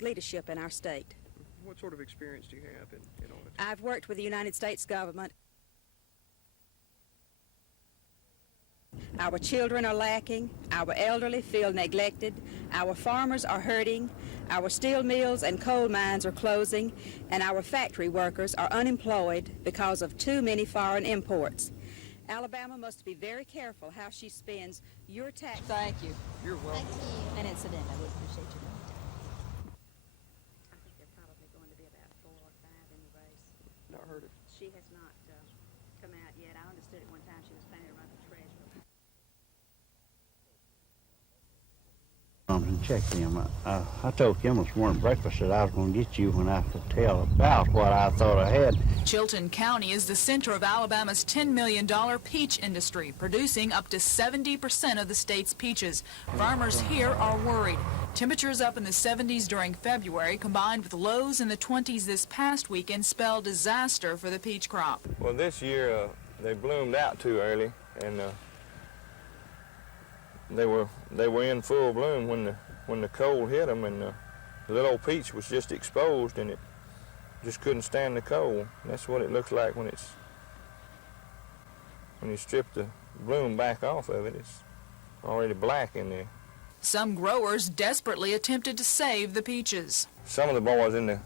leadership in our state. What sort of experience do you have in all of it? I've worked with the United States government. Our children are lacking, our elderly feel neglected, our farmers are hurting, our steel mills and coal mines are closing, and our factory workers are unemployed because of too many foreign imports. Alabama must be very careful how she spends your tax. Thank you. You're welcome. Thank you. And incident, I would appreciate you. I think they're probably going to be about 4 or 5 in the race. Not heard of. She has not come out yet. I understood at one time she was planning to run for treasurer. And check them. I told Kim this morning at breakfast that I was going to get you when I could tell about what I thought I had. Chilton County is the center of Alabama's $10 million peach industry, producing up to 70% of the state's peaches. Farmers here are worried. Temperatures up in the 70s during February, combined with lows in the 20s this past weekend, spell disaster for the peach crop. Well, this year they bloomed out too early, and they were in full bloom when the cold hit them, and the little old peach was just exposed, and it just couldn't stand the cold. That's what it looks like when you strip the bloom back off of it. It's already black in there. Some growers desperately attempted to save the peaches. Some of the boys in the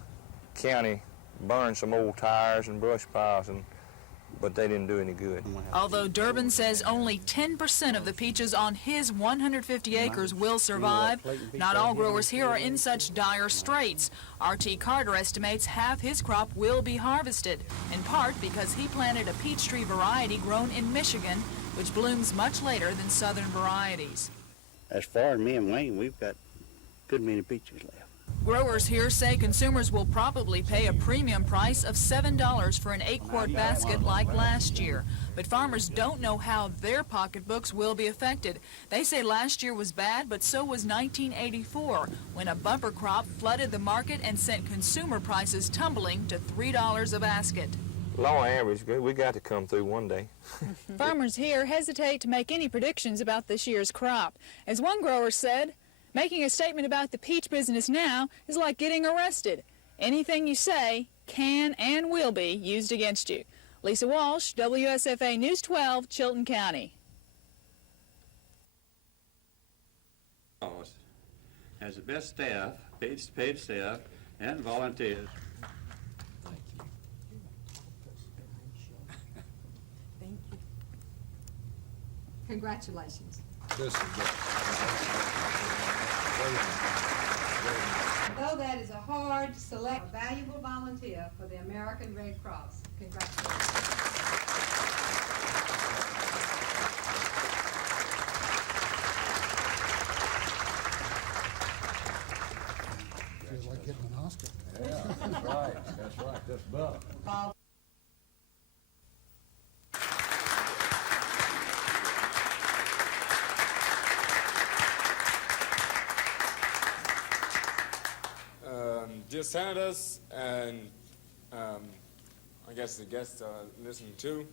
county burned some old tires and brush piles, but they didn't do any good. Although Durbin says only 10% of the peaches on his 150 acres will survive, not all growers here are in such dire straits. R.T. Carter estimates half his crop will be harvested, in part because he planted a peach tree variety grown in Michigan, which blooms much later than southern varieties. As far as me and Wayne, we've got a good many peaches left. Growers here say consumers will probably pay a premium price of $7 for an 8-quart basket like last year. But farmers don't know how their pocketbooks will be affected. They say last year was bad, but so was 1984, when a bumper crop flooded the market and sent consumer prices tumbling to $3 a basket. Law average, we got to come through one day. Farmers here hesitate to make any predictions about this year's crop. As one grower said, making a statement about the peach business now is like getting arrested. Anything you say can and will be used against you. Lisa Walsh, WSFA News 12, Chilton County. Has the best staff, paid staff, and volunteers. Thank you. Congratulations. Though that is a hard, select, valuable volunteer for the American Red Cross. Congratulations. Feels like getting an Oscar. Yeah, that's right, that's Buck. Dear Senators, and I guess the guests are listening too.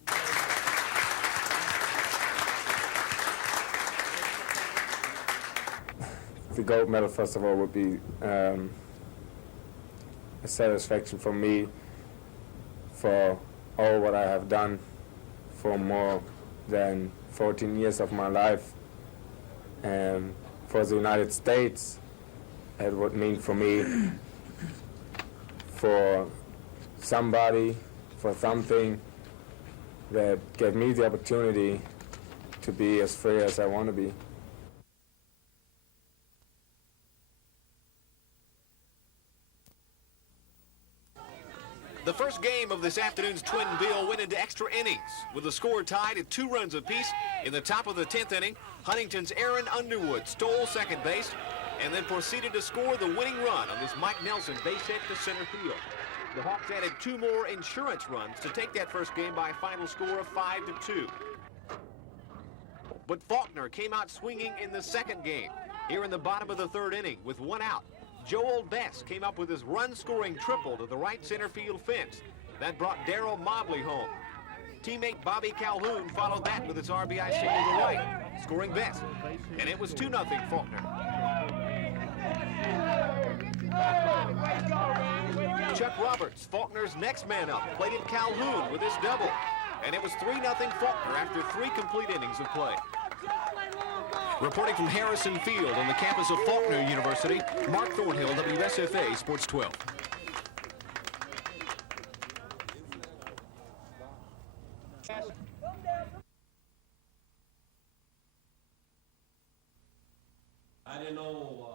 The gold medal, first of all, would be a satisfaction for me for all what I have done for more than 14 years of my life, and for the United States. It would mean for me, for somebody, for something that gave me the opportunity to be as free as I want to be. The first game of this afternoon's Twin Bill went into extra innings, with the score tied at 2 runs apiece. In the top of the 10th inning, Huntington's Aaron Underwood stole second base and then proceeded to score the winning run on this Mike Nelson base hit to center field. The Hawks added 2 more insurance runs to take that first game by a final score of 5-2. But Faulkner came out swinging in the second game. Here in the bottom of the 3rd inning with 1 out, Joel Best came up with his run-scoring triple to the right center field fence. That brought Darryl Mobley home. Teammate Bobby Calhoun followed that with his RBI single to right, scoring Best. And it was 2-0 Faulkner. Chuck Roberts, Faulkner's next man up, played at Calhoun with his double. And it was 3-0 Faulkner after 3 complete innings of play. Reporting from Harrison Field on the campus of Faulkner University, Mark Thornhill, WSFA Sports 12. I didn't know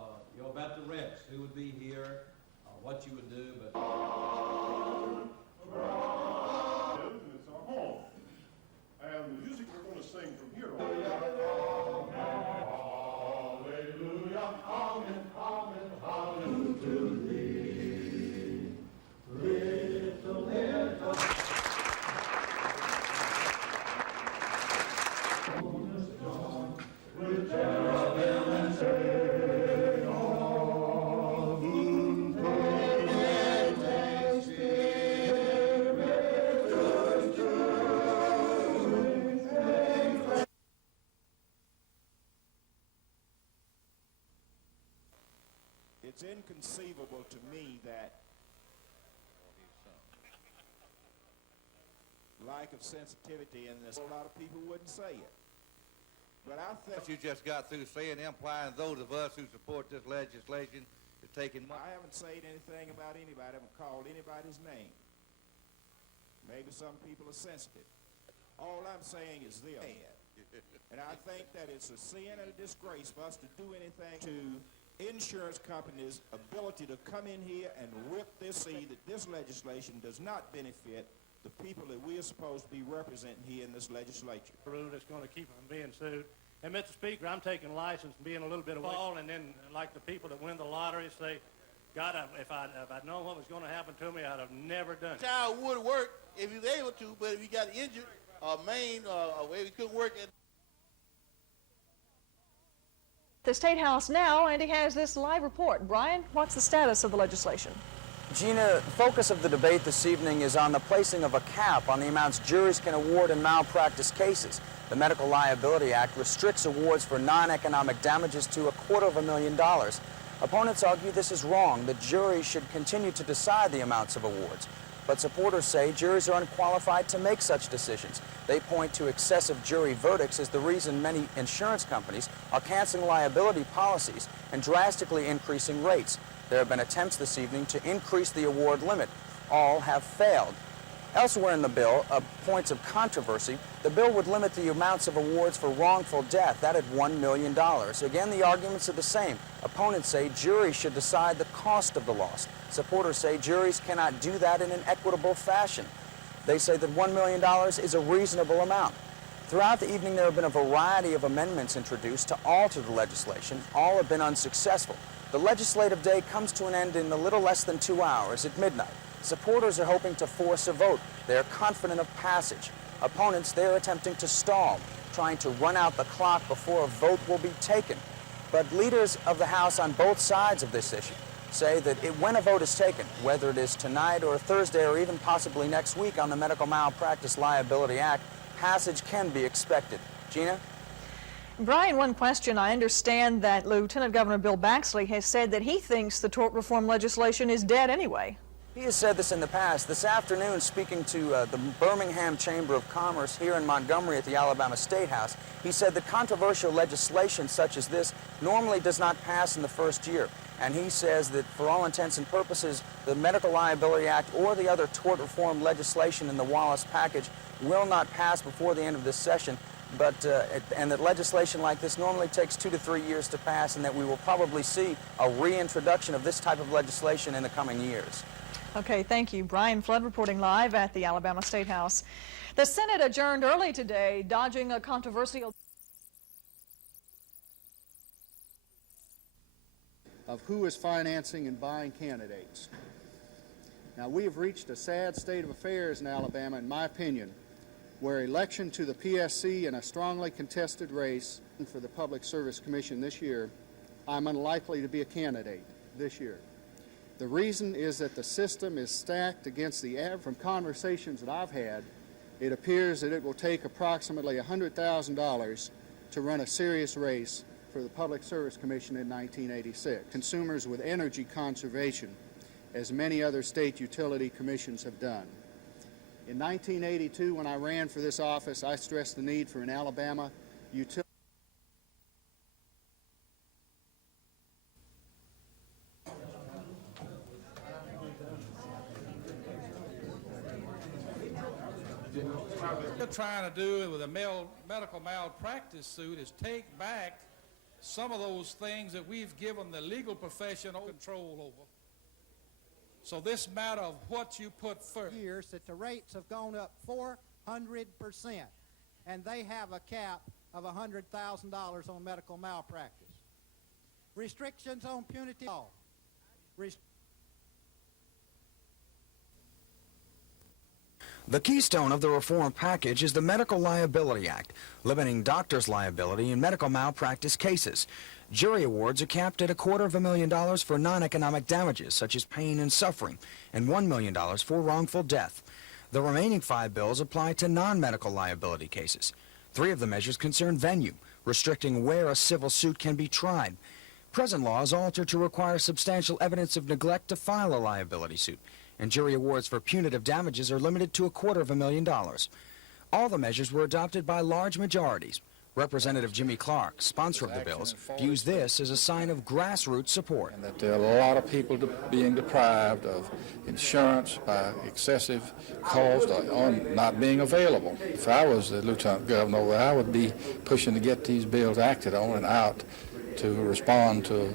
about the rest, who would be here, what you would do, but... It's our home. And the music we're going to sing from here on. Hallelujah, amen, amen, hallelujah to thee. Little, little. With cherubim and seraphim, it's inconceivable to me that lack of sensitivity in this, a lot of people wouldn't say it. But I think What you just got through saying, implying those of us who support this legislation are taking money. I haven't said anything about anybody. I haven't called anybody's name. Maybe some people are sensitive. All I'm saying is this. And I think that it's a sin and a disgrace for us to do anything to insurance companies' ability to come in here and rip this, see that this legislation does not benefit the people that we are supposed to be representing here in this legislature. Rule that's going to keep them being sued. And Mr. Speaker, I'm taking license and being a little bit of all, and then like the people that win the lottery say, God, if I'd known what was going to happen to me, I'd have never done it. Child would work if he was able to, but if he got injured or maimed or if he couldn't work at The State House now, and he has this live report. Brian, what's the status of the legislation? Gina, the focus of the debate this evening is on the placing of a cap on the amounts juries can award in malpractice cases. The Medical Liability Act restricts awards for non-economic damages to $250,000. Opponents argue this is wrong. The jury should continue to decide the amounts of awards. But supporters say juries are unqualified to make such decisions. They point to excessive jury verdicts as the reason many insurance companies are canceling liability policies and drastically increasing rates. There have been attempts this evening to increase the award limit. All have failed. Elsewhere in the bill, points of controversy, the bill would limit the amounts of awards for wrongful death, that at $1 million. Again, the arguments are the same. Opponents say juries should decide the cost of the loss. Supporters say juries cannot do that in an equitable fashion. They say that $1 million is a reasonable amount. Throughout the evening, there have been a variety of amendments introduced to alter the legislation. All have been unsuccessful. The legislative day comes to an end in a little less than 2 hours at midnight. Supporters are hoping to force a vote. They are confident of passage. Opponents, they're attempting to stall, trying to run out the clock before a vote will be taken. But leaders of the House on both sides of this issue say that when a vote is taken, whether it is tonight or Thursday or even possibly next week on the Medical Malpractice Liability Act, passage can be expected. Gina? Brian, one question. I understand that Lieutenant Governor Bill Baxley has said that he thinks the tort reform legislation is dead anyway. He has said this in the past. This afternoon, speaking to the Birmingham Chamber of Commerce here in Montgomery at the Alabama State House, he said that controversial legislation such as this normally does not pass in the first year. And he says that for all intents and purposes, the Medical Liability Act or the other tort reform legislation in the Wallace package will not pass before the end of this session. And that legislation like this normally takes 2 to 3 years to pass, and that we will probably see a reintroduction of this type of legislation in the coming years. Okay, thank you. Brian Flood reporting live at the Alabama State House. The Senate adjourned early today, dodging a controversial of who is financing and buying candidates. Now, we have reached a sad state of affairs in Alabama, in my opinion, where election to the PSC in a strongly contested race for the Public Service Commission this year, I'm unlikely to be a candidate this year. The reason is that the system is stacked against the average. From conversations that I've had, it appears that it will take approximately $100,000 to run a serious race for the Public Service Commission in 1986. Consumers with energy conservation as many other state utility commissions have done. In 1982, when I ran for this office, I stressed the need for an Alabama utility. What we're trying to do with a medical malpractice suit is take back some of those things that we've given the legal profession control over. So this matter of what you put first. Years that the rates have gone up 400%, and they have a cap of $100,000 on medical malpractice. Restrictions on punitive law. The keystone of the reform package is the Medical Liability Act, limiting doctors' liability in medical malpractice cases. Jury awards are capped at $250,000 for non-economic damages, such as pain and suffering, and $1 million for wrongful death. The remaining 5 bills apply to non-medical liability cases. 3 of the measures concern venue, restricting where a civil suit can be tried. Present law is altered to require substantial evidence of neglect to file a liability suit, and jury awards for punitive damages are limited to $250,000. All the measures were adopted by large majorities. Representative Jimmy Clark, sponsor of the bills, views this as a sign of grassroots support. And that there are a lot of people being deprived of insurance by excessive cost or not being available. If I was the lieutenant governor, I would be pushing to get these bills acted on and out to respond to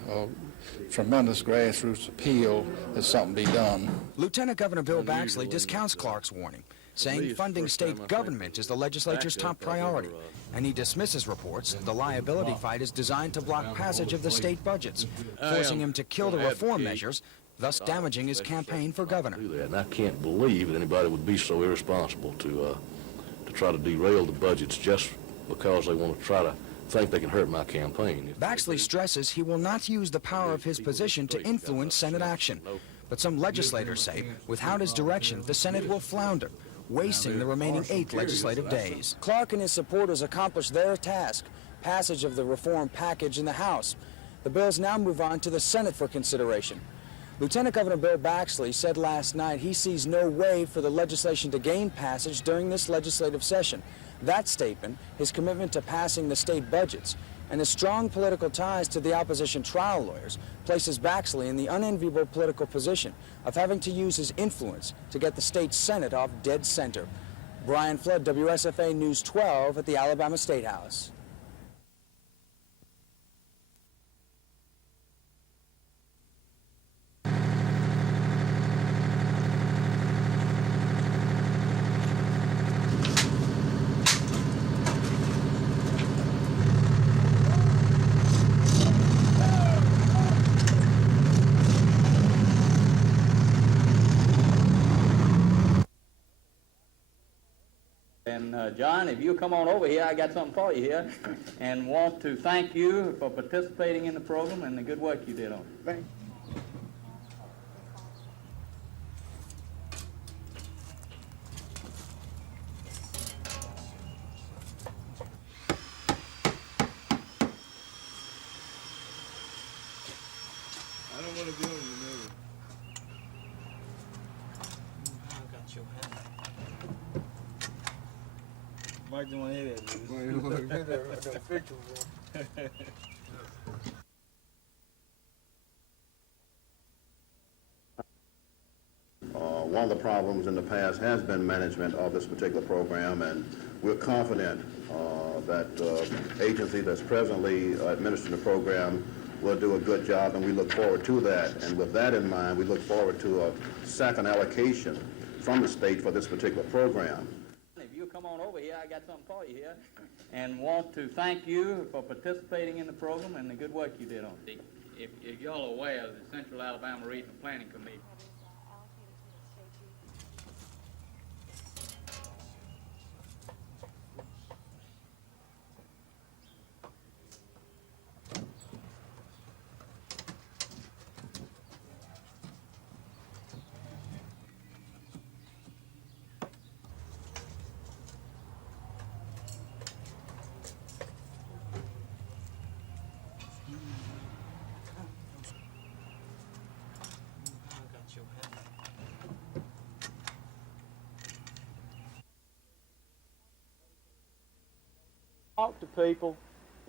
tremendous grassroots appeal that something be done. Lieutenant Governor Bill Baxley discounts Clark's warning, saying funding state government is the legislature's top priority, and he dismisses reports the liability fight is designed to block passage of the state budgets, forcing him to kill the reform measures, thus damaging his campaign for governor. And I can't believe that anybody would be so irresponsible to try to derail the budgets just because they want to try to think they can hurt my campaign. Baxley stresses he will not use the power of his position to influence Senate action. But some legislators say, without his direction, the Senate will flounder, wasting the remaining 8 legislative days. Clark and his supporters accomplished their task, passage of the reform package in the House. The bills now move on to the Senate for consideration. Lieutenant Governor Bill Baxley said last night he sees no way for the legislation to gain passage during this legislative session. That statement, his commitment to passing the state budgets, and his strong political ties to the opposition trial lawyers places Baxley in the unenviable political position of having to use his influence to get the state Senate off dead center. Brian Flood, WSFA News 12 at the Alabama State House. And John, if you come on over here, I got something for you here, and want to thank you for participating in the program and the good work you did on it. Thank you. I don't want to be on you, never. Mike don't want to hear that. One of the problems in the past has been management of this particular program, and we're confident that the agency that's presently administering the program will do a good job, and we look forward to that. And with that in mind, we look forward to a second allocation from the state for this particular program. If you come on over here, I got something for you here, and want to thank you for participating in the program and the good work you did on it. If y'all are aware of the Central Alabama Regional Planning Committee, talk to people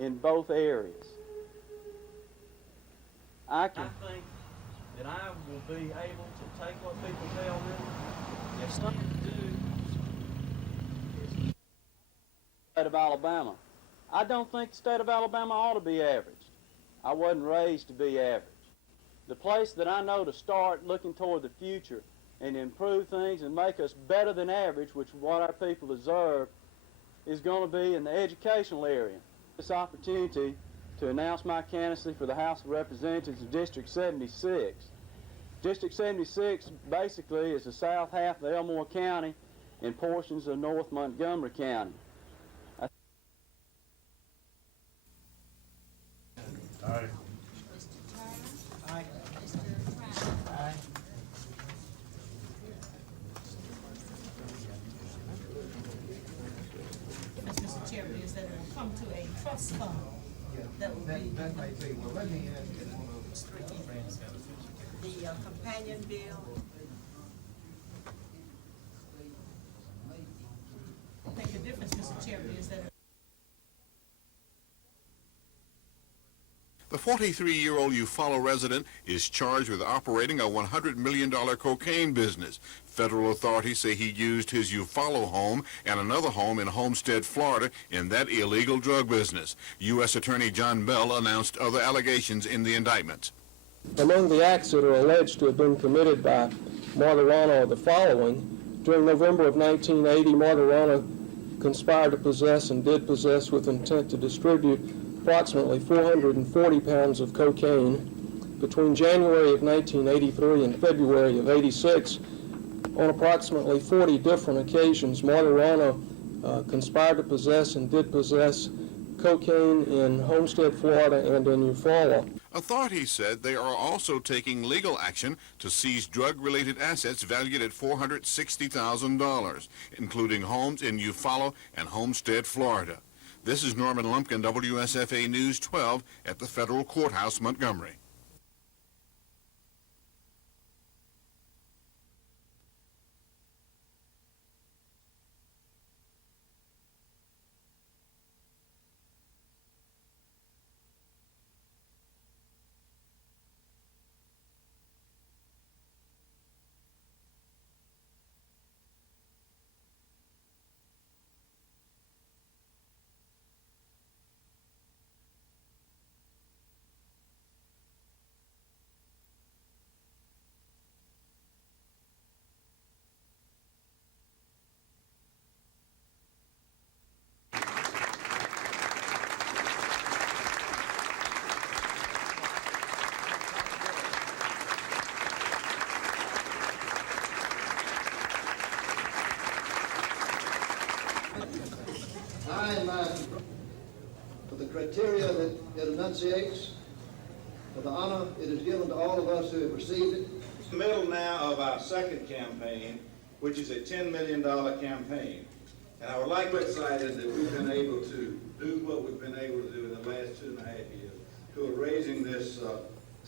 in both areas. I think that I will be able to take what people tell me. If something to do is the state of Alabama. I don't think the state of Alabama ought to be averaged. I wasn't raised to be average. The place that I know to start looking toward the future and improve things and make us better than average, which is what our people deserve, is going to be in the educational area. This opportunity to announce my candidacy for the House of Representatives of District 76. District 76 basically is the south half of Elmore County and portions of North Montgomery County. Aye. Aye. Aye. Mr. Chairman, is that it will come to a trust fund that will be. That might be, well, let me ask you. The companion bill. I think the difference, Mr. Chairman, is that. The 43-year-old Eufaula resident is charged with operating a $100 million cocaine business. Federal authorities say he used his Eufaula home and another home in Homestead, Florida, in that illegal drug business. U.S. Attorney John Bell announced other allegations in the indictments. Among the acts that are alleged to have been committed by Martirana are the following. During November of 1980, Martirana conspired to possess and did possess with intent to distribute approximately 440 pounds of cocaine. Between January of 1983 and February of 86, on approximately 40 different occasions, Martirana conspired to possess and did possess cocaine in Homestead, Florida, and in Eufaula. Authorities said they are also taking legal action to seize drug-related assets valued at $460,000, including homes in Eufaula and Homestead, Florida. This is Norman Lumpkin, WSFA News 12 at the Federal Courthouse, Montgomery. For the criteria that it enunciates, for the honor it is given to all of us who have received it. It's the middle now of our second campaign, which is a $10 million campaign. And I would like to cite is that we've been able to do what we've been able to do in the last 2.5 years toward raising this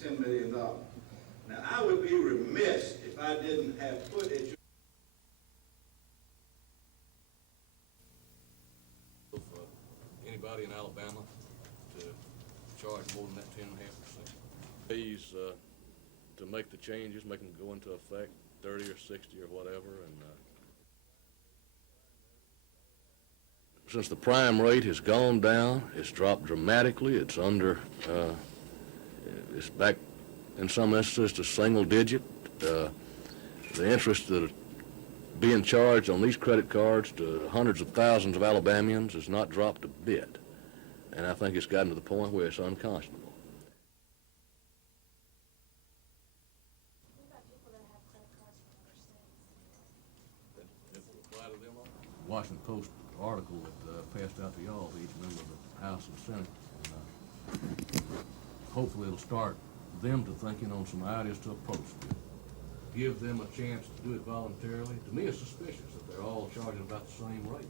$10 million. Now, I would be remiss if I didn't have put it. Anybody in Alabama to charge more than that 10.5%. Fees to make the changes, make them go into effect 30 or 60 or whatever. And since the prime rate has gone down, it's dropped dramatically. It's under, it's back in some instances to single digit. The interest that being charged on these credit cards to hundreds of thousands of Alabamians has not dropped a bit. And I think it's gotten to the point where it's unconscionable. Washington Post article that passed out to y'all, to each member of the House and Senate. And, hopefully it'll start them to thinking on some ideas to approach it. Give them a chance to do it voluntarily. To me, it's suspicious that they're all charging about the same rate.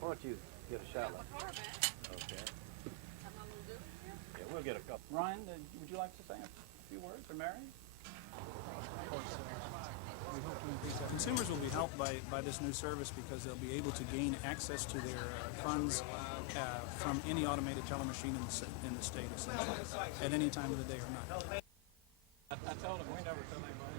Why don't you get a shot like that? Okay. Yeah, we'll get get a couple. Ryan, would you like to say a few words, or Mary? Of course, we hope to increase that. Consumers will be helped by this new service because they'll be able to gain access to their funds from any automated teller machine in the state, essentially, at any time of the day or night. I told him we never tell anybody.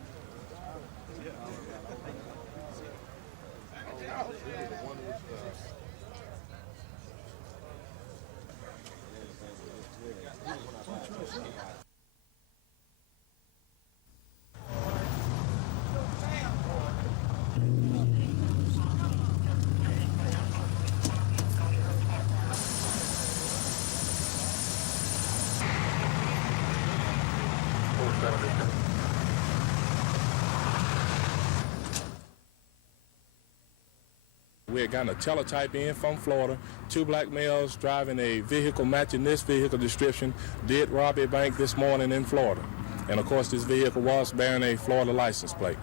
We had gotten a teletype in from Florida. 2 black males driving a vehicle matching this vehicle description did rob a bank this morning in Florida. And of course, this vehicle was bearing a Florida license plate.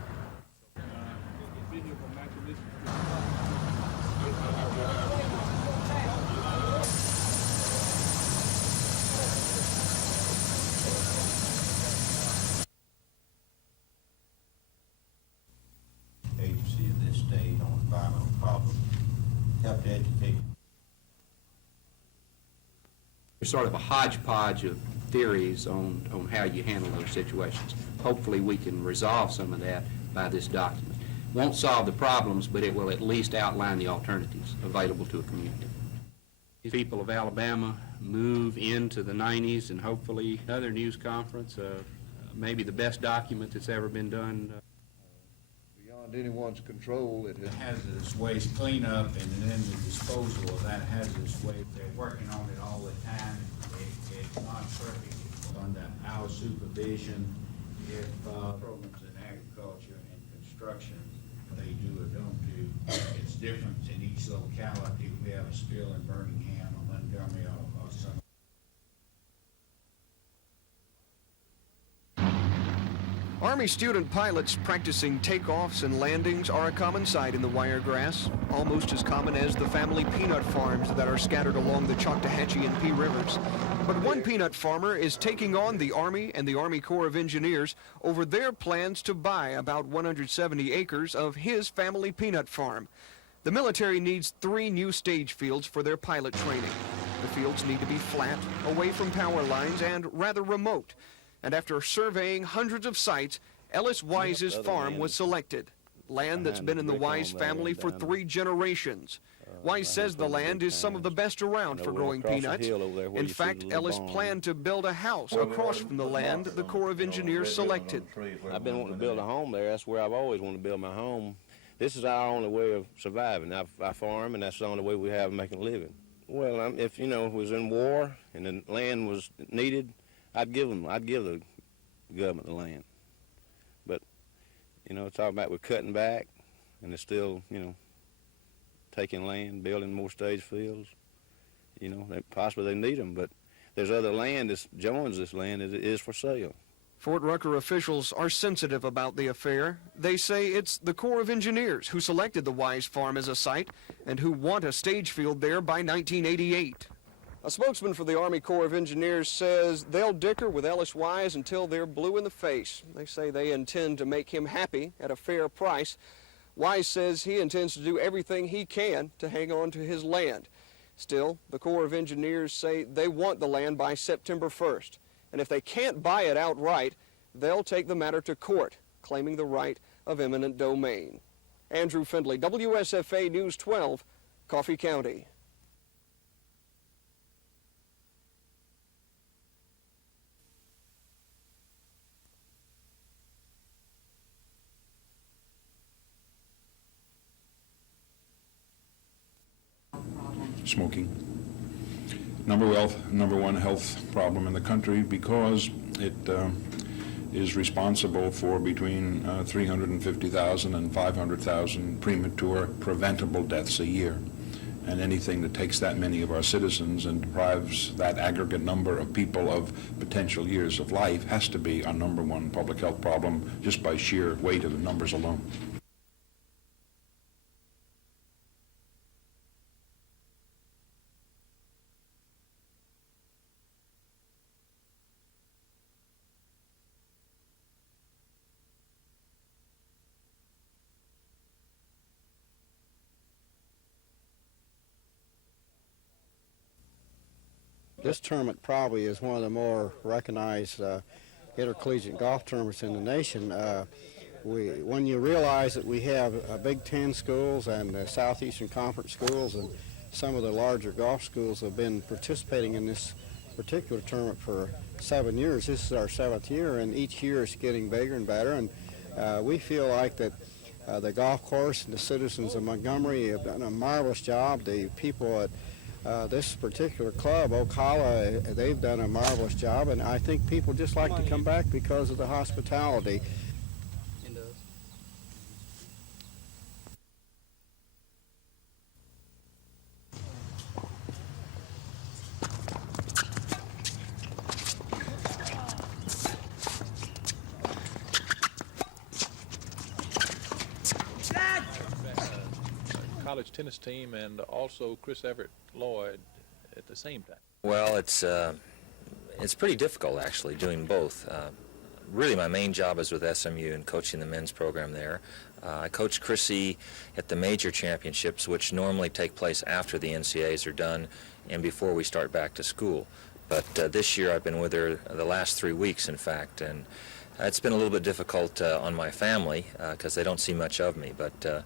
Agency of this state on environmental problems, help to educate. There's sort of a hodgepodge of theories on how you handle those situations. Hopefully we can resolve some of that by this document. Won't solve the problems, but it will at least outline the alternatives available to a community. People of Alabama move into the 90s and hopefully another news conference, maybe the best document that's ever been done. Beyond anyone's control, it has Hazardous waste cleanup and then the disposal of that hazardous waste. They're working on it all the time. It's not perfect. It's under our supervision. If programs in agriculture and construction, they do or don't do, it's different in each locality. We have a spill in Birmingham or Montgomery or some. Army student pilots practicing takeoffs and landings are a common sight in the Wiregrass, almost as common as the family peanut farms that are scattered along the Choctawhatchee and Pea Rivers. But one peanut farmer is taking on the Army and the Army Corps of Engineers over their plans to buy about 170 acres of his family peanut farm. The military needs 3 new stage fields for their pilot training. The fields need to be flat, away from power lines, and rather remote. And after surveying hundreds of sites, Ellis Wise's farm was selected. Land that's been in the Wise family for 3 generations. Wise says the land is some of the best around for growing peanuts. In fact, Ellis planned to build a house across from the land the Corps of Engineers selected. I've been wanting to build a home there. That's where I've always wanted to build my home. This is our only way of surviving. I farm, and that's the only way we have of making a living. Well, if, it was in war and the land was needed, I'd give the government the land. But, it's all about we're cutting back, and it's still, taking land, building more stage fields. Possibly they need them, but there's other land that joins this land that is for sale. Fort Rucker officials are sensitive about the affair. They say it's the Corps of Engineers who selected the Wise farm as a site and who want a stage field there by 1988. A spokesman for the Army Corps of Engineers says they'll dicker with Ellis Wise until they're blue in the face. They say they intend to make him happy at a fair price. Wise says he intends to do everything he can to hang on to his land. Still, the Corps of Engineers say they want the land by September 1st. And if they can't buy it outright, they'll take the matter to court, claiming the right of eminent domain. Andrew Findley, WSFA News 12, Coffee County. Smoking. Number one health problem in the country because it is responsible for between 350,000 and 500,000 premature preventable deaths a year. And anything that takes that many of our citizens and deprives that aggregate number of people of potential years of life has to be our number one public health problem just by sheer weight of the numbers alone. This tournament probably is one of the more recognized intercollegiate golf tournaments in the nation. When you realize that we have Big Ten schools and Southeastern Conference schools and some of the larger golf schools have been participating in this particular tournament for 7 years. This is our 7th year, and each year it's getting bigger and better. And we feel like that the golf course and the citizens of Montgomery have done a marvelous job. The people at this particular club, Ocala, they've done a marvelous job, and I think people just like to come back because of the hospitality. College tennis team and also Chris Everett Lloyd at the same time? Well, it's pretty difficult actually doing both. Really, my main job is with SMU and coaching the men's program there. I coach Chrissy at the major championships, which normally take place after the NCAAs are done and before we start back to school. But this year I've been with her the last 3 weeks, in fact, and it's been a little bit difficult on my family because they don't see much of me. But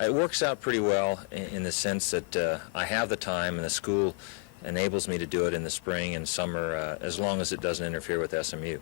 it works out pretty well in the sense that I have the time, and the school enables me to do it in the spring and summer as long as it doesn't interfere with SMU.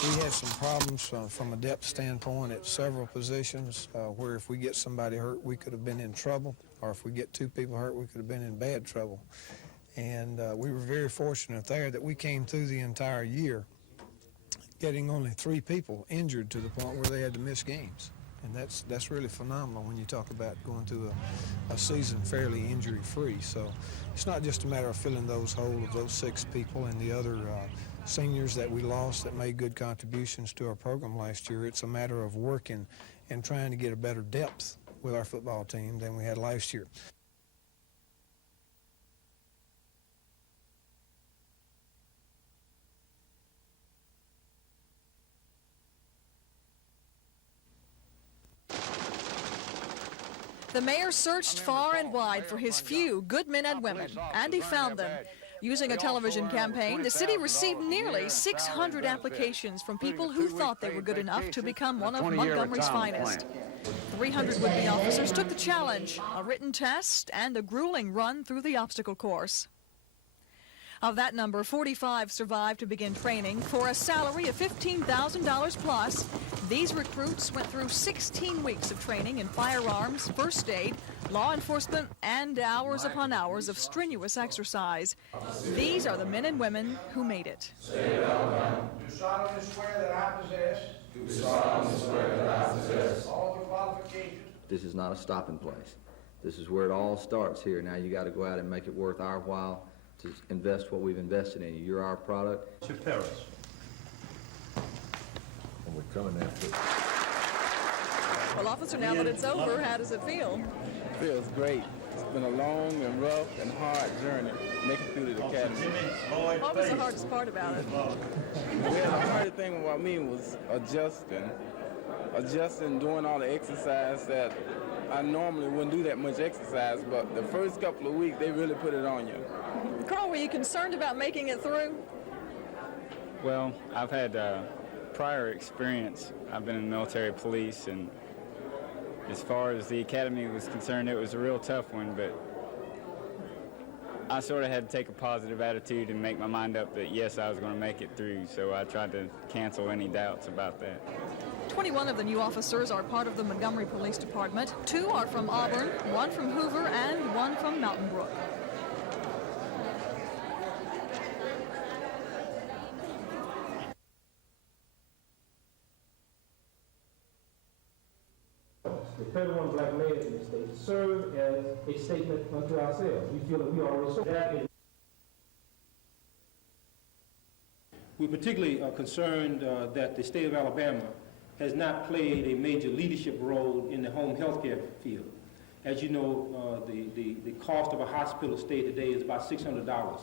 We had some problems from a depth standpoint at several positions where if we get somebody hurt, we could have been in trouble, or if we get 2 people hurt, we could have been in bad trouble. And we were very fortunate there that we came through the entire year getting only 3 people injured to the point where they had to miss games. And that's really phenomenal when you talk about going through a season fairly injury-free. So it's not just a matter of filling those holes of those 6 people and the other seniors that we lost that made good contributions to our program last year. It's a matter of working and trying to get a better depth with our football team than we had last year. The mayor searched far and wide for his few good men and women, and he found them. Using a television campaign, the city received nearly 600 applications from people who thought they were good enough to become one of Montgomery's finest. 300 would-be officers took the challenge, a written test, and a grueling run through the obstacle course. Of that number, 45 survived to begin training for a salary of $15,000 plus. These recruits went through 16 weeks of training in firearms, first aid, law enforcement, and hours upon hours of strenuous exercise. These are the men and women who made it. Do solemnly swear that I possess. Do solemnly swear that I possess. All the qualifications. This is not a stopping place. This is where it all starts here. Now you got to go out and make it worth our while to invest what we've invested in you. You're our product. To Paris. And we're coming after it. Well, officer, now that it's over, how does it feel? It feels great. It's been a long and rough and hard journey making it through the academy. What was the hardest part about it? Well, the hardest thing about me was adjusting, doing all the exercise that I normally wouldn't do that much exercise, but the first couple of weeks, they really put it on you. Carl, were you concerned about making it through? Well, I've had prior experience. I've been in the military police, and as far as the academy was concerned, it was a real tough one, but I sort of had to take a positive attitude and make my mind up that, yes, I was going to make it through, so I tried to cancel any doubts about that. 21 of the new officers are part of the Montgomery Police Department. 2 are from Auburn, 1 from Hoover, and 1 from Mountain Brook. The federal and black males in the state serve as a statement unto ourselves. We feel that we already saw that. We're particularly concerned that the state of Alabama has not played a major leadership role in the home health care field. As you know, the cost of a hospital stay today is about $600.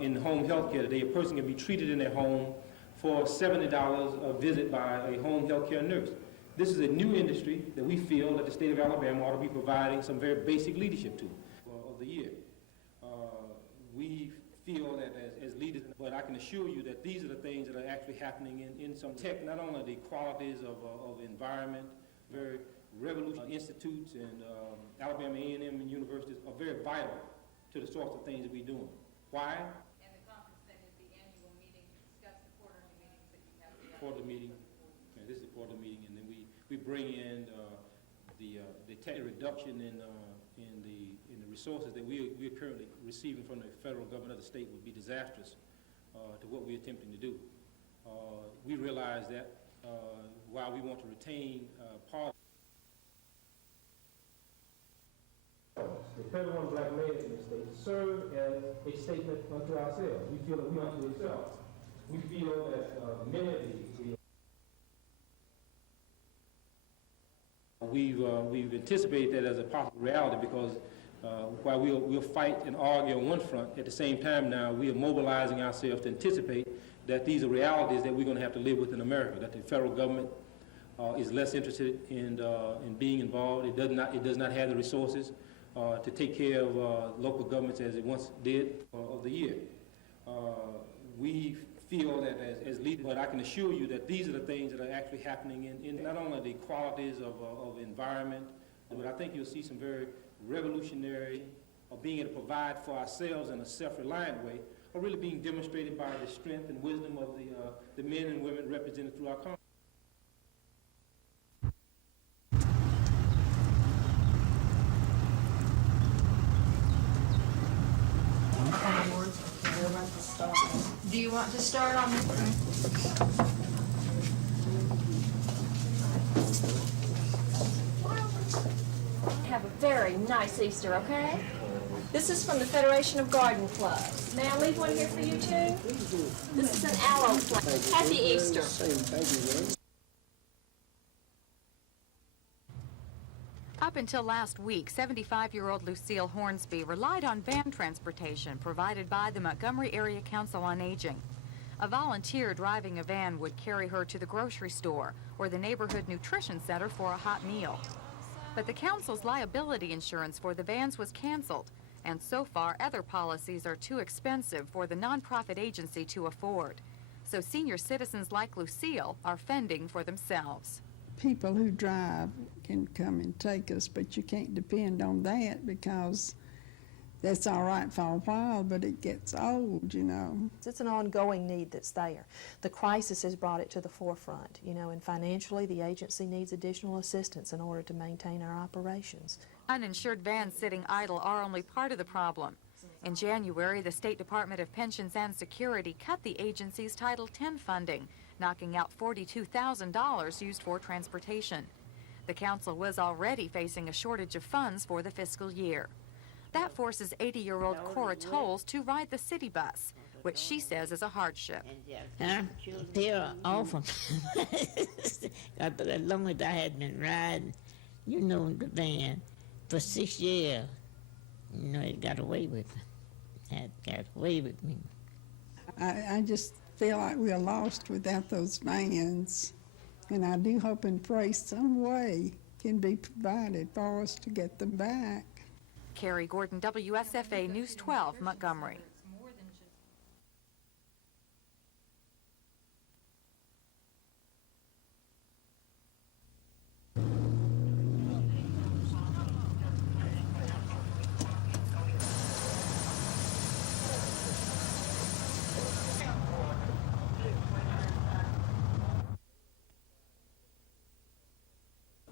In home health care today, a person can be treated in their home for $70 a visit by a home health care nurse. This is a new industry that we feel that the state of Alabama ought to be providing some very basic leadership to of the year. We feel that as leaders, but I can assure you that these are the things that are actually happening in some tech, not only the qualities of environment, very revolutionary institutes and Alabama A&M and universities are very vital to the sorts of things that we're doing. Why? And the conference thing is the annual meeting to discuss the quarterly meetings that you have. Quarterly meeting. And this is the quarterly meeting, and then we bring in the tech reduction in the resources that we're currently receiving from the federal government of the state would be disastrous to what we're attempting to do. We realize that while we want to retain part. The federal and black mayors in the state serve as a statement unto ourselves. We feel that we unto ourselves. We feel that many of the We've anticipated that as a possible reality because while we'll fight and argue on one front, at the same time now we are mobilizing ourselves to anticipate that these are realities that we're going to have to live with in America, that the federal government is less interested in being involved. It does not have the resources to take care of local governments as it once did of the year. We feel that as leaders, but I can assure you that these are the things that are actually happening in not only the qualities of environment, but I think you'll see some very revolutionary of being able to provide for ourselves in a self-reliant way, or really being demonstrated by the strength and wisdom of the men and women represented through our Congress. Do you want to start on this? Have a very nice Easter, okay? This is from the Federation of Garden Clubs. May I leave one here for you too? This is an aloe plant. Happy Easter. Up until last week, 75-year-old Lucille Hornsby relied on van transportation provided by the Montgomery Area Council on Aging. A volunteer driving a van would carry her to the grocery store or the neighborhood nutrition center for a hot meal. But the council's liability insurance for the vans was canceled, and so far other policies are too expensive for the nonprofit agency to afford. So senior citizens like Lucille are fending for themselves. People who drive can come and take us, but you can't depend on that because that's all right for a while, but it gets old, you know. It's an ongoing need that's there. The crisis has brought it to the forefront, you know, and financially the agency needs additional assistance in order to maintain our operations. Uninsured vans sitting idle are only part of the problem. In January, the State Department of Pensions and Security cut the agency's Title X funding, knocking out $42,000 used for transportation. The council was already facing a shortage of funds for the fiscal year. That forces 80-year-old Cora Tolles to ride the city bus, which she says is a hardship. Huh? They're awful. As long as I had been riding, you know, the van for 6 years, you know, it got away with me. It got away with me. I just feel like we're lost without those vans, and I do hope and pray some way can be provided for us to get them back. Carrie Gordon, WSFA News 12, Montgomery.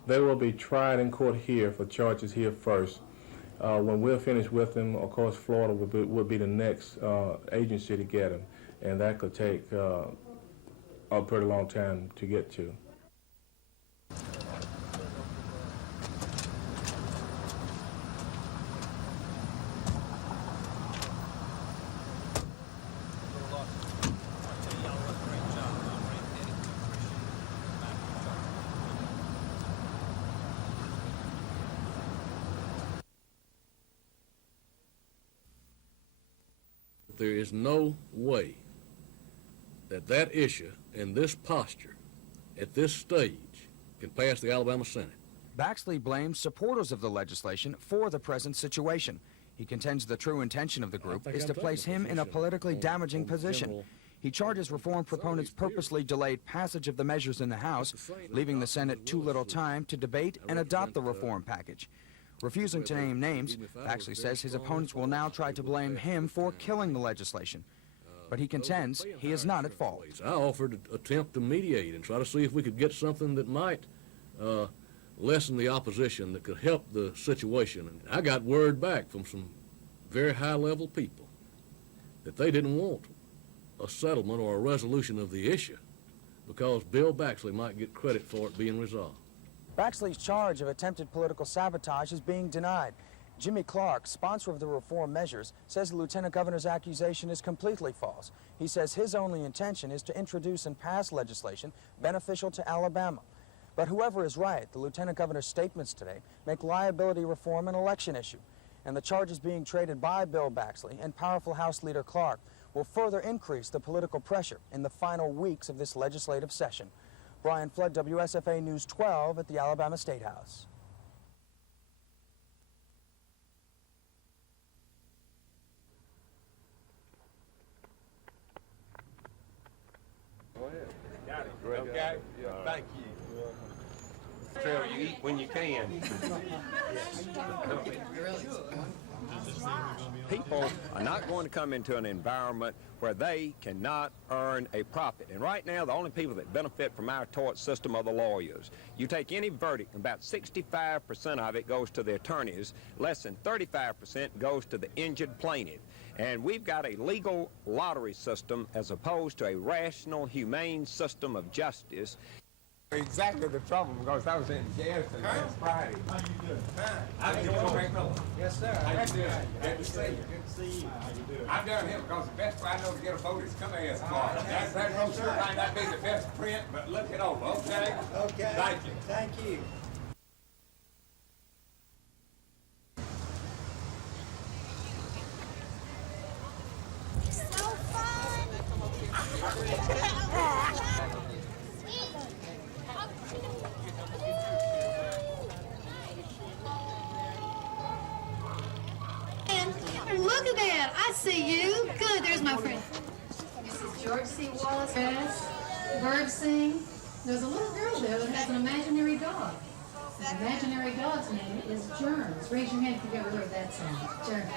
They will be tried in court here for charges here first. When we're finished with them, of course, Florida would be the next agency to get them, and that could take a pretty long time to get to. there is no way that that issue and this posture at this stage can pass the Alabama Senate. Baxley blames supporters of the legislation for the present situation. He contends the true intention of the group is to place him in a politically damaging position. He charges reform proponents purposely delayed passage of the measures in the House, leaving the Senate too little time to debate and adopt the reform package. Refusing to name names, Baxley says his opponents will now try to blame him for killing the legislation. But he contends he is not at fault. I offered to attempt to mediate and try to see if we could get something that might lessen the opposition, that could help the situation. And I got word back from some very high-level people that they didn't want a settlement or a resolution of the issue because Bill Baxley might get credit for it being resolved. Baxley's charge of attempted political sabotage is being denied. Jimmy Clark, sponsor of the reform measures, says the lieutenant governor's accusation is completely false. He says his only intention is to introduce and pass legislation beneficial to Alabama. But whoever is right, the lieutenant governor's statements today make liability reform an election issue. And the charges being traded by Bill Baxley and powerful House Leader Clark will further increase the political pressure in the final weeks of this legislative session. Brian Flood, WSFA News 12 at the Alabama State House. Got it. Okay? Thank you. Trail you eat when you can. People are not going to come into an environment where they cannot earn a profit. And right now, the only people that benefit from our tort system are the lawyers. You take any verdict, about 65% of it goes to the attorneys, less than 35% goes to the injured plaintiff. And we've got a legal lottery system as opposed to a rational, humane system of justice. Exactly the trouble, because I was in Gadsden last Friday. How you doing? Fine. I'm doing Yes, sir. How you doing? Good to see you. Good to see you. How you doing? I'm down here because the best way I know to get a vote is come ask for it. That brochure might not be the best print, but look it over, okay? Okay. Thank you. Thank you. So fun! Look at that! I see you. Good, there's my friend. This is George C. Wallace. Birds sing. There's a little girl there that has an imaginary dog. The imaginary dog's name is Germs. Raise your hand if you've ever heard that song. Germs.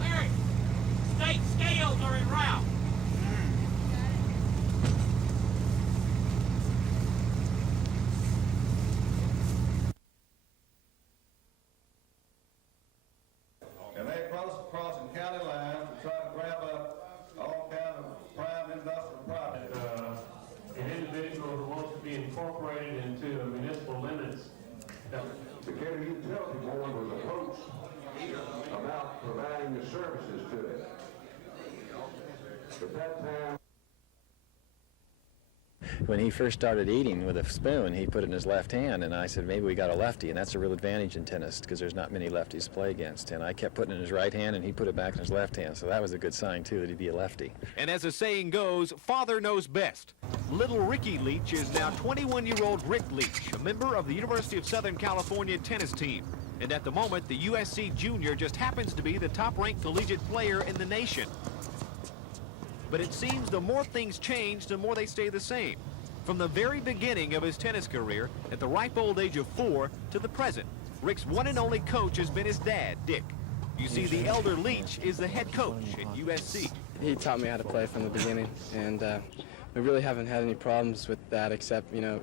Larry, state scales are en route. And they crossing county lines to try to grab up all kind of prime industrial property. An individual who wants to be incorporated into the municipal limits. The county utility board was approached about providing the services to it. At that time, When he first started eating with a spoon, he put it in his left hand, and I said, maybe we got a lefty, and that's a real advantage in tennis because there's not many lefties to play against. And I kept putting it in his right hand, and he put it back in his left hand, so that was a good sign, too, that he'd be a lefty. And as the saying goes, father knows best. Little Ricky Leach is now 21-year-old Rick Leach, a member of the University of Southern California tennis team. And at the moment, the USC junior just happens to be the top-ranked collegiate player in the nation. But it seems the more things change, the more they stay the same. From the very beginning of his tennis career, at the ripe old age of 4, to the present, Rick's one and only coach has been his dad, Dick. You see, the elder Leach is the head coach at USC. He taught me how to play from the beginning, and we really haven't had any problems with that except, you know,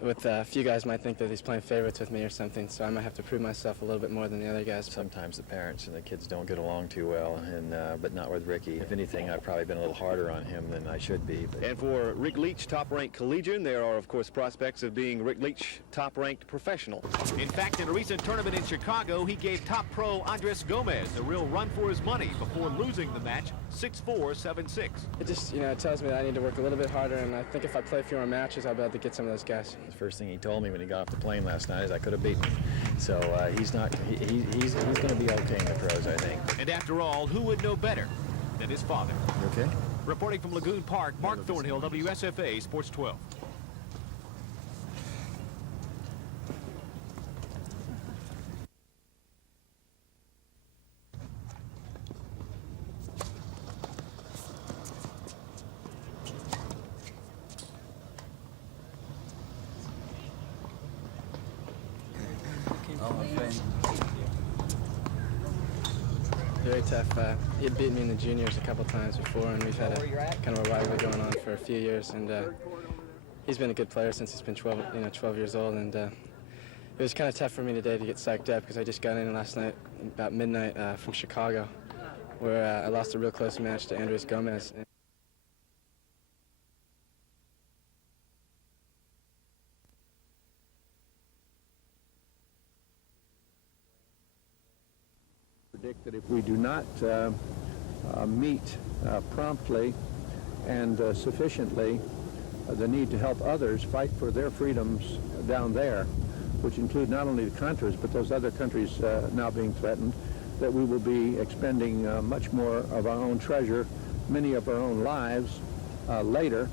with a few guys might think that he's playing favorites with me or something, so I might have to prove myself a little bit more than the other guys. Sometimes the parents and the kids don't get along too well, and but not with Ricky. If anything, I've probably been a little harder on him than I should be. But. And for Rick Leach, top-ranked collegian, there are, of course, prospects of being Rick Leach, top-ranked professional. In fact, in a recent tournament in Chicago, he gave top pro Andres Gomez a real run for his money before losing the match 6-4, 7-6. It just, you know, it tells me that I need to work a little bit harder, and I think if I play a few more matches, I'll be able to get some of those guys. The first thing he told me when he got off the plane last night is I could have beaten him. So he's going to be okay in the pros, I think. And after all, who would know better than his father? You okay? Reporting from Lagoon Park, Mark Thornhill, WSFA Sports 12. Very tough. He had beaten me in the juniors a couple times before, and we've had a kind of a rivalry going on for a few years. And he's been a good player since he's been 12 years old. And it was kind of tough for me today to get psyched up because I just got in last night about midnight from Chicago, where I lost a real close match to Andres Gomez. Predict that if we do not meet promptly and sufficiently the need to help others fight for their freedoms down there, which include not only the Contras but those other countries now being threatened, that we will be expending much more of our own treasure, many of our own lives later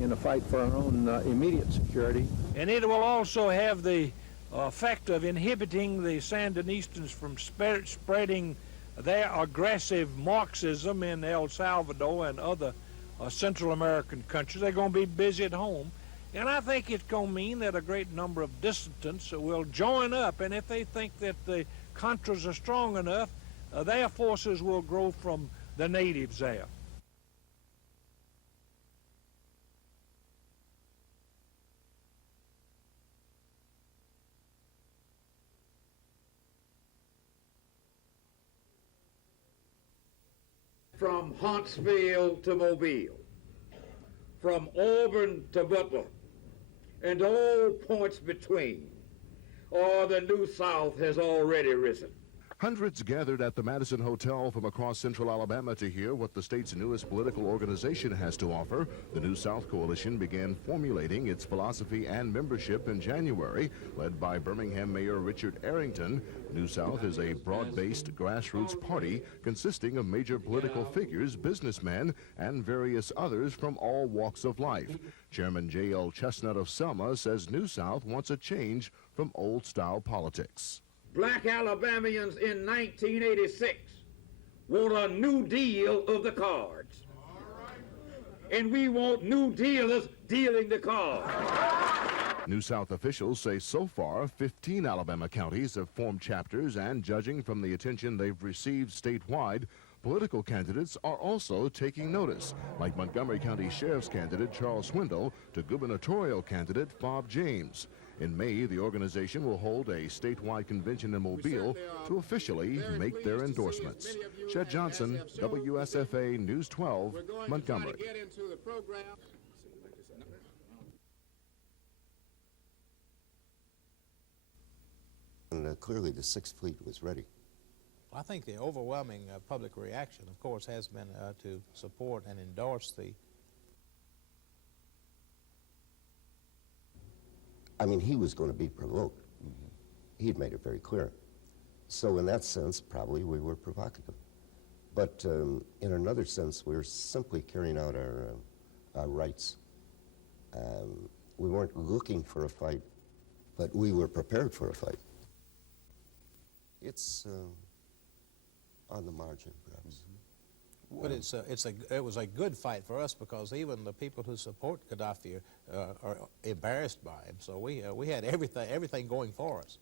in a fight for our own immediate security. And it will also have the effect of inhibiting the Sandinistas from spreading their aggressive Marxism in El Salvador and other Central American countries. They're going to be busy at home. And I think it's going to mean that a great number of dissidents will join up, and if they think that the Contras are strong enough, their forces will grow from the natives there. From Huntsville to Mobile, from Auburn to Butler, and all points between, the New South has already risen. Hundreds gathered at the Madison Hotel from across central Alabama to hear what the state's newest political organization has to offer. The New South Coalition began formulating its philosophy and membership in January, led by Birmingham Mayor Richard Arrington. New South is a broad-based grassroots party consisting of major political figures, businessmen, and various others from all walks of life. Chairman J.L. Chestnut of Selma says New South wants a change from old-style politics. Black Alabamians in 1986 want a new deal of the cards. And we want new dealers dealing the cards. New South officials say so far 15 Alabama counties have formed chapters, and judging from the attention they've received statewide, political candidates are also taking notice, like Montgomery County Sheriff's candidate Charles Swindle to gubernatorial candidate Bob James. In May, the organization will hold a statewide convention in Mobile to officially make their endorsements. Chet Johnson, WSFA News 12, Montgomery. And clearly the Sixth Fleet was ready. I think the overwhelming public reaction, of course, has been to support and endorse the... I mean, he was going to be provoked. He'd made it very clear. So in that sense, probably we were provocative. But in another sense, we were simply carrying out our rights. We weren't looking for a fight, but we were prepared for a fight. It's on the margin, perhaps. But it was a good fight for us because even the people who support Gaddafi are embarrassed by him. So we had everything going for us.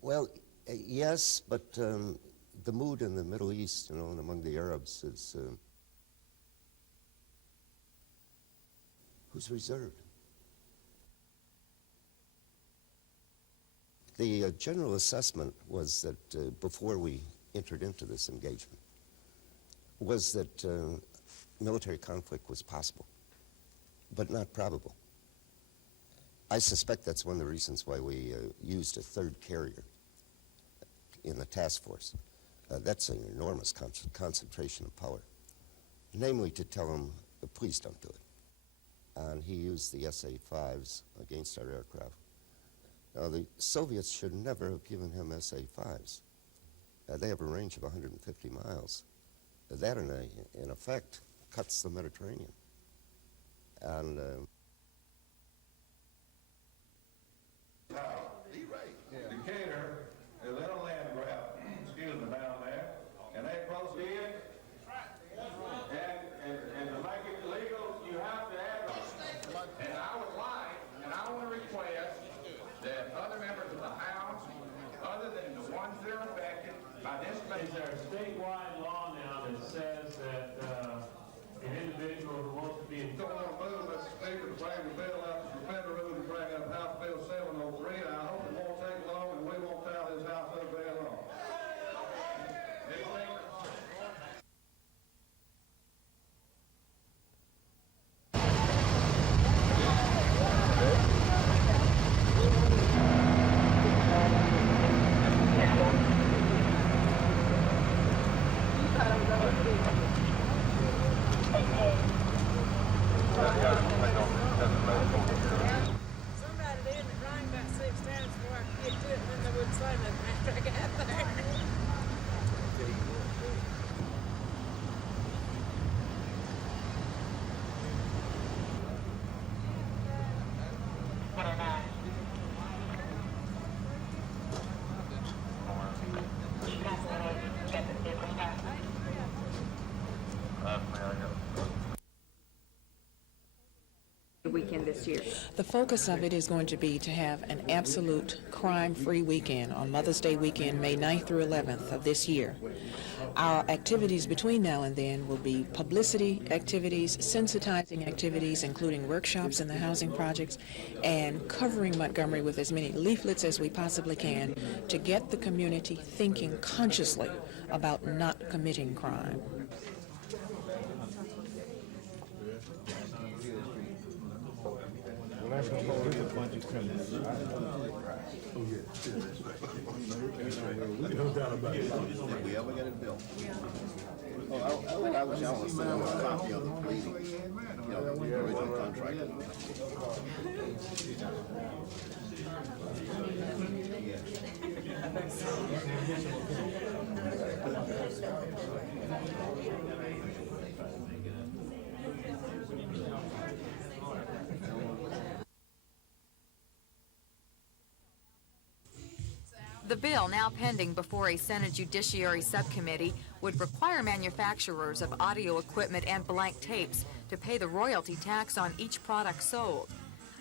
Well, yes, but the mood in the Middle East, you know, and among the Arabs is who's reserved. The general assessment was that before we entered into this engagement was that military conflict was possible, but not probable. I suspect that's one of the reasons why we used a third carrier in the task force. That's an enormous concentration of power, namely to tell them, please don't do it. And he used the SA-5s against our aircraft. Now, the Soviets should never have given him SA-5s. They have a range of 150 miles. That, in effect, cuts the Mediterranean. And Decatur is in a land grab, down there, and they proceed. And to make it legal, you have to have it. And I would like, and I want to request that other members of the House, other than the ones that are affected by this, Is there a statewide law now that says that an individual who wants to be in don't want to move, Mr. Speaker, to bring the bill up, to suspend the rules and bring up House Bill 703, and I hope it won't take long, and we won't tie this house up very long. Somebody did, and it rang about 6 times before I could get to it, and then they wouldn't say nothing after I got there. Weekend this year. The focus of it is going to be to have an absolute crime-free weekend on Mother's Day weekend, May 9th through 11th of this year. Our activities between now and then will be publicity activities, sensitizing activities, including workshops in the housing projects, and covering Montgomery with as many leaflets as we possibly can to get the community thinking consciously about not committing crime. That's a whole bunch of criminals. No doubt about it. We ever get it built. Oh, I was y'all send them a copy of the pleading, the original contract. The bill, now pending before a Senate Judiciary Subcommittee, would require manufacturers of audio equipment and blank tapes to pay the royalty tax on each product sold.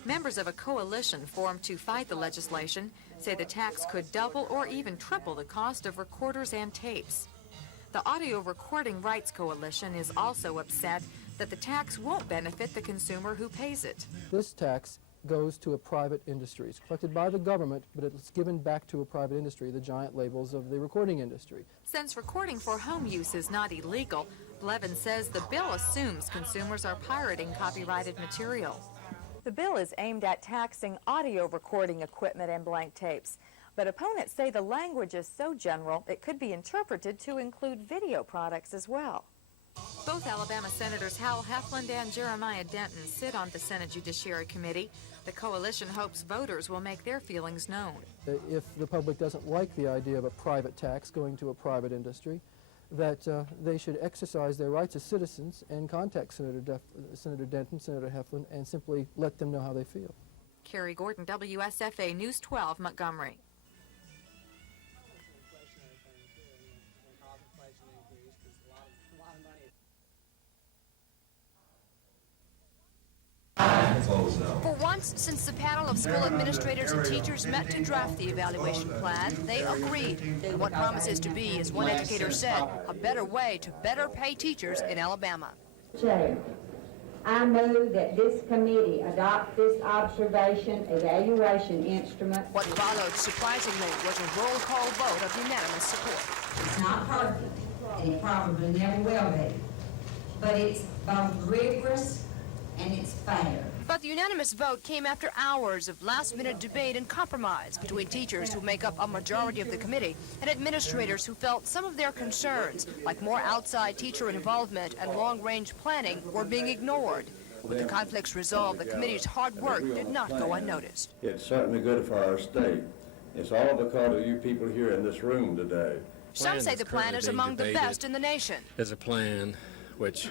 Members of a coalition formed to fight the legislation say the tax could double or even triple the cost of recorders and tapes. The Audio Recording Rights Coalition is also upset that the tax won't benefit the consumer who pays it. This tax goes to a private industry. It's collected by the government, but it's given back to a private industry, the giant labels of the recording industry. Since recording for home use is not illegal, Blevins says the bill assumes consumers are pirating copyrighted material. The bill is aimed at taxing audio recording equipment and blank tapes, but opponents say the language is so general it could be interpreted to include video products as well. Both Alabama Senators Hal Heflin and Jeremiah Denton sit on the Senate Judiciary Committee. The coalition hopes voters will make their feelings known. If the public doesn't like the idea of a private tax going to a private industry, that they should exercise their rights as citizens and contact Senator Denton, Senator Heflin, and simply let them know how they feel. Carrie Gordon, WSFA News 12, Montgomery. For once, since the panel of school administrators and teachers met to draft the evaluation plan, they agreed on what promises to be, as one educator said, a better way to better pay teachers in Alabama. J. I move that this committee adopt this observation evaluation instrument. What followed, surprisingly, was a roll call vote of unanimous support. It's not perfect, and it probably never will be, but it's both rigorous and it's fair. But the unanimous vote came after hours of last-minute debate and compromise between teachers who make up a majority of the committee and administrators who felt some of their concerns, like more outside teacher involvement and long-range planning, were being ignored. With the conflicts resolved, the committee's hard work did not go unnoticed. It's certainly good for our state. It's all because of you people here in this room today. Some say the plan is among the best in the nation. Is a plan which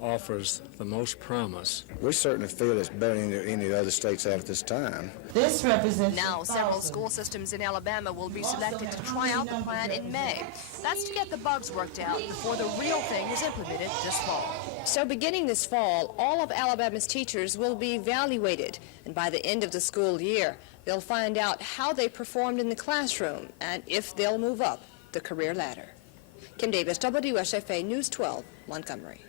offers the most promise. We certainly feel it's better than any other states have at this time. This represents now several school systems in Alabama will be selected to try out the plan in May. That's to get the bugs worked out before the real thing is implemented this fall. So beginning this fall, all of Alabama's teachers will be evaluated, and by the end of the school year, they'll find out how they performed in the classroom and if they'll move up the career ladder. Kim Davis, WSFA News 12, Montgomery.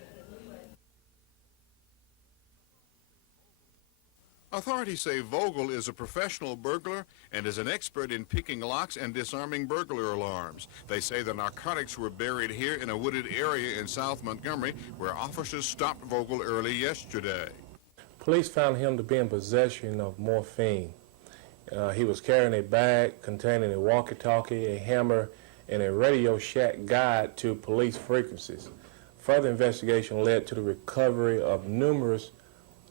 Authorities say Vogel is a professional burglar and is an expert in picking locks and disarming burglar alarms. They say the narcotics were buried here in a wooded area in South Montgomery, where officers stopped Vogel early yesterday. Police found him to be in possession of morphine. He was carrying a bag containing a walkie-talkie, a hammer, and a Radio Shack guide to police frequencies. Further investigation led to the recovery of numerous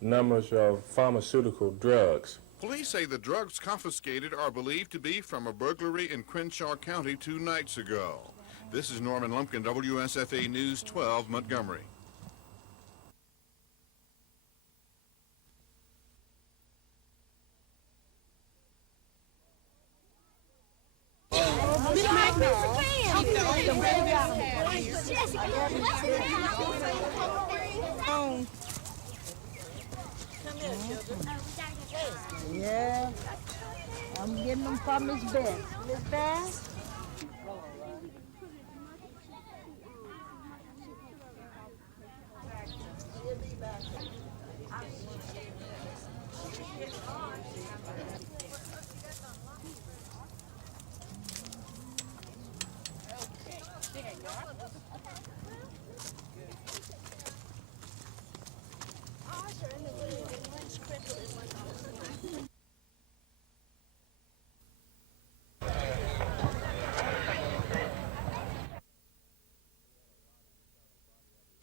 numbers of pharmaceutical drugs. Police say the drugs confiscated are believed to be from a burglary in Crenshaw County 2 nights ago. This is Norman Lumpkin, WSFA News 12, Montgomery. Yeah, I'm getting them from Miss Beth. Miss Beth?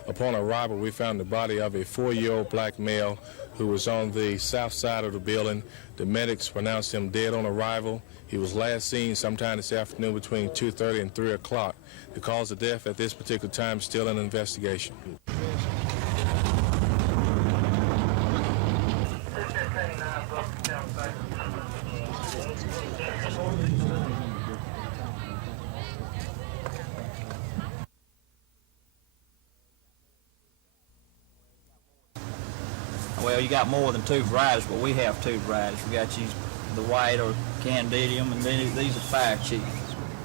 Upon arrival, we found the body of a 4-year-old black male who was on the south side of the building. The medics pronounced him dead on arrival. He was last seen sometime this afternoon between 2:30 and 3 o'clock. The cause of death at this particular time is still an investigation. Well, you got more than 2 varieties, but we have 2 varieties. We got the white or candidium, and then these are fire chief.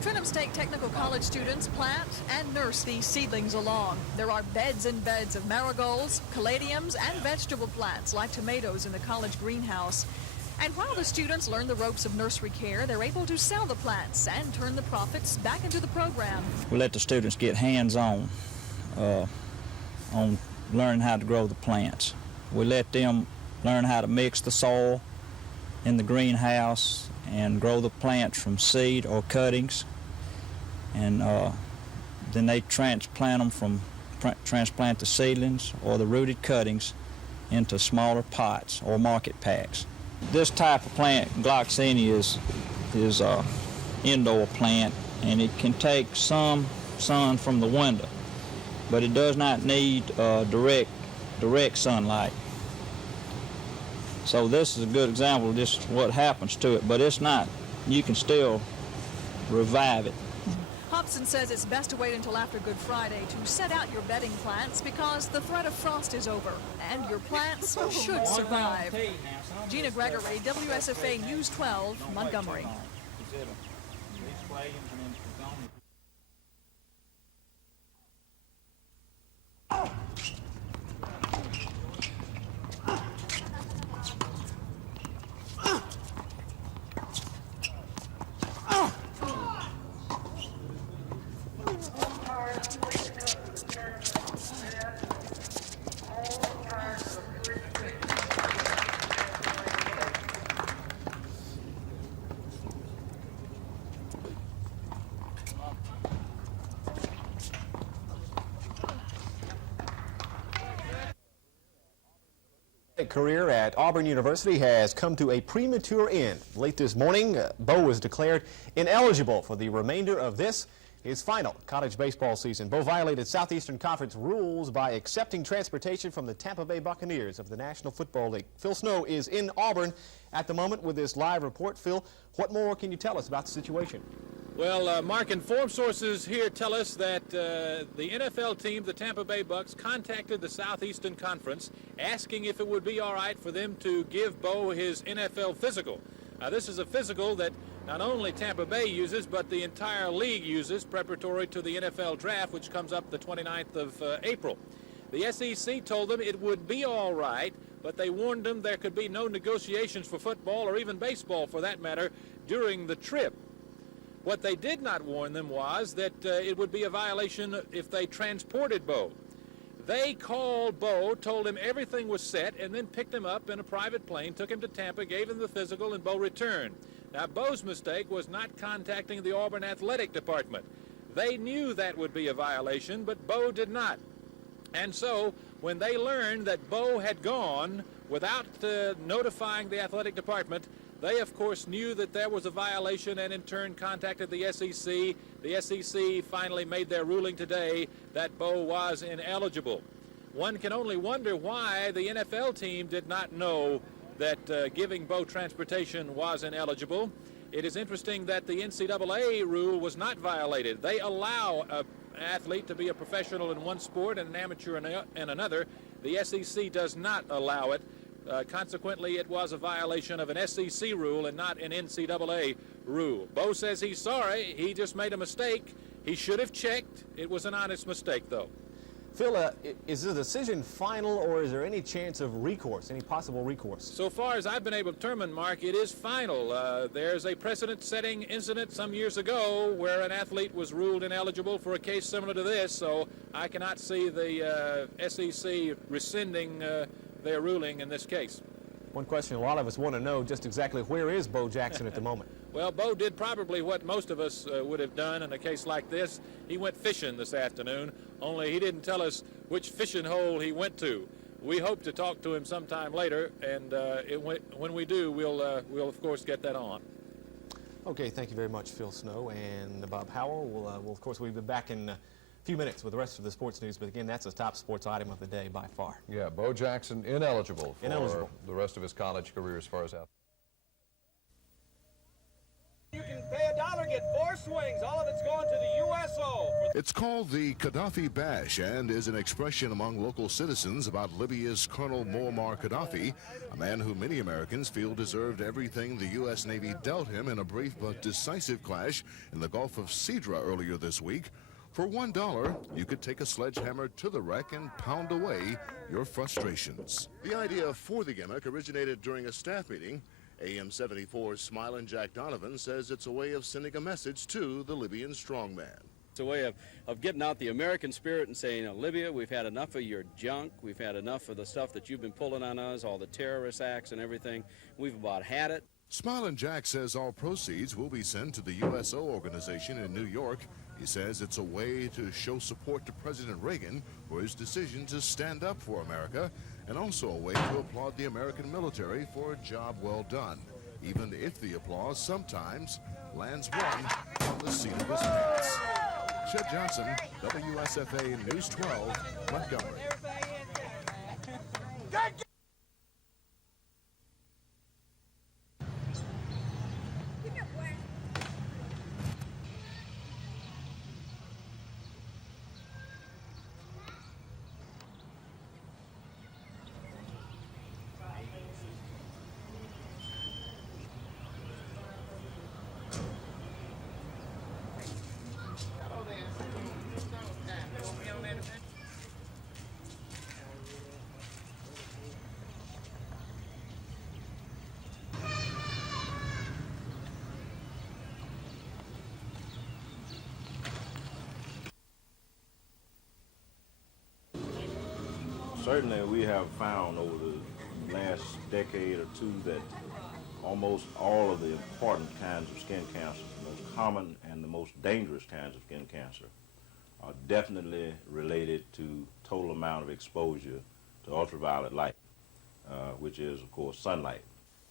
Trentham State Technical College students plant and nurse these seedlings along. There are beds and beds of marigolds, caladiums, and vegetable plants like tomatoes in the college greenhouse. And while the students learn the ropes of nursery care, they're able to sell the plants and turn the profits back into the program. We let the students get hands-on on learning how to grow the plants. We let them learn how to mix the soil in the greenhouse and grow the plants from seed or cuttings. And then they transplant the seedlings or the rooted cuttings into smaller pots or market packs. This type of plant, Gloxina, is an indoor plant, and it can take some sun from the window, but it does not need direct sunlight. So this is a good example of just what happens to it, but it's not. You can still revive it. Hobson says it's best to wait until after Good Friday to set out your bedding plants because the threat of frost is over and your plants should survive. Gina Gregory, WSFA News 12, Montgomery. Career at Auburn University has come to a premature end. Late this morning, Bo was declared ineligible for the remainder of this, his final college baseball season. Bo violated Southeastern Conference rules by accepting transportation from the Tampa Bay Buccaneers of the National Football League. Phil Snow is in Auburn at the moment with this live report. Phil, what more can you tell us about the situation? Well, Mark, informed sources here tell us that the NFL team, the Tampa Bay Bucks, contacted the Southeastern Conference asking if it would be all right for them to give Bo his NFL physical. Now, this is a physical that not only Tampa Bay uses, but the entire league uses preparatory to the NFL draft, which comes up the 29th of April. The SEC told them it would be all right, but they warned them there could be no negotiations for football or even baseball, for that matter, during the trip. What they did not warn them was that it would be a violation if they transported Bo. They called Bo, told him everything was set, and then picked him up in a private plane, took him to Tampa, gave him the physical, and Bo returned. Now, Bo's mistake was not contacting the Auburn Athletic Department. They knew that would be a violation, but Bo did not. And so, when they learned that Bo had gone without notifying the athletic department, they, of course, knew that there was a violation and in turn contacted the SEC. The SEC finally made their ruling today that Bo was ineligible. One can only wonder why the NFL team did not know that giving Bo transportation was ineligible. It is interesting that the NCAA rule was not violated. They allow an athlete to be a professional in one sport and an amateur in another. The SEC does not allow it. Consequently, it was a violation of an SEC rule and not an NCAA rule. Bo says he's sorry. He just made a mistake. He should have checked. It was an honest mistake, though. Phil, is the decision final, or is there any chance of recourse, any possible recourse? So far as I've been able to determine, Mark, it is final. There's a precedent-setting incident some years ago where an athlete was ruled ineligible for a case similar to this, so I cannot see the SEC rescinding their ruling in this case. One question a lot of us want to know, just exactly where is Bo Jackson at the moment? Well, Bo did probably what most of us would have done in a case like this. He went fishing this afternoon, only he didn't tell us which fishing hole he went to. We hope to talk to him sometime later, and when we do, we'll of course get that on. Okay, thank you very much, Phil Snow and Bob Howell. We'll of course, we'll be back in a few minutes with the rest of the sports news, but again, that's the top sports item of the day by far. Yeah, Bo Jackson ineligible for the rest of his college career as far as out. You can pay $1, get 4 swings. All of it's going to the USO. It's called the Gaddafi Bash and is an expression among local citizens about Libya's Colonel Muammar Gaddafi, a man who many Americans feel deserved everything the U.S. Navy dealt him in a brief but decisive clash in the Gulf of Sidra earlier this week. For $1, you could take a sledgehammer to the wreck and pound away your frustrations. The idea for the gimmick originated during a staff meeting. AM 74's Smiling Jack Donovan says it's a way of sending a message to the Libyan strongman. It's a way of getting out the American spirit and saying, Libya, we've had enough of your junk. We've had enough of the stuff that you've been pulling on us, all the terrorist acts and everything. We've about had it. Smiling Jack says all proceeds will be sent to the USO organization in New York. He says it's a way to show support to President Reagan for his decision to stand up for America, and also a way to applaud the American military for a job well done, even if the applause sometimes lands one on the seat of his pants. Chet Johnson, WSFA News 12, Montgomery. Certainly we have found over the last decade or two that almost all of the important kinds of skin cancer, the most common and the most dangerous kinds of skin cancer, are definitely related to total amount of exposure to ultraviolet light. which is, of course, sunlight.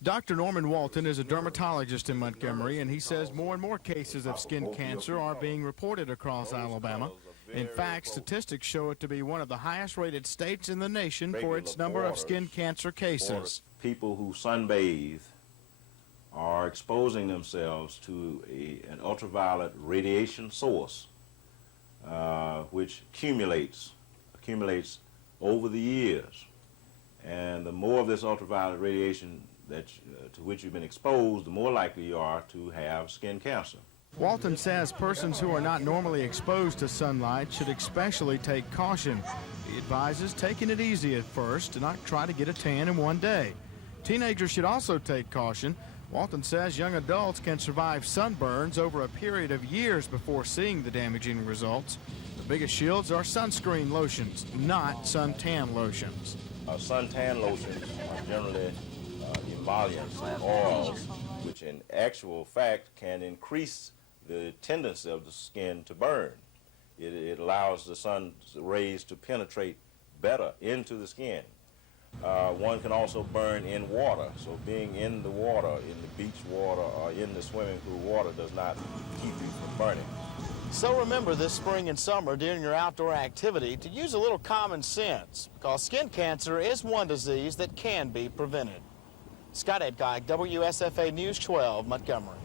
Dr. Norman Walton is a dermatologist in Montgomery, and he says more and more cases of skin cancer are being reported across Alabama. In fact, statistics show it to be one of the highest-rated states in the nation for its number of skin cancer cases. People who sunbathe are exposing themselves to an ultraviolet radiation source, which accumulates over the years. And the more of this ultraviolet radiation to which you've been exposed, the more likely you are to have skin cancer. Walton says persons who are not normally exposed to sunlight should especially take caution. He advises taking it easy at first to not try to get a tan in one day. Teenagers should also take caution. Walton says young adults can survive sunburns over a period of years before seeing the damaging results. The biggest shields are sunscreen lotions, not suntan lotions. Suntan lotions are generally emollients and oils, which in actual fact can increase the tendency of the skin to burn. It allows the sun's rays to penetrate better into the skin. One can also burn in water, so being in the water, in the beach water or in the swimming pool water does not keep you from burning. So remember this spring and summer during your outdoor activity to use a little common sense, because skin cancer is one disease that can be prevented. Scott Edcock, WSFA News 12, Montgomery.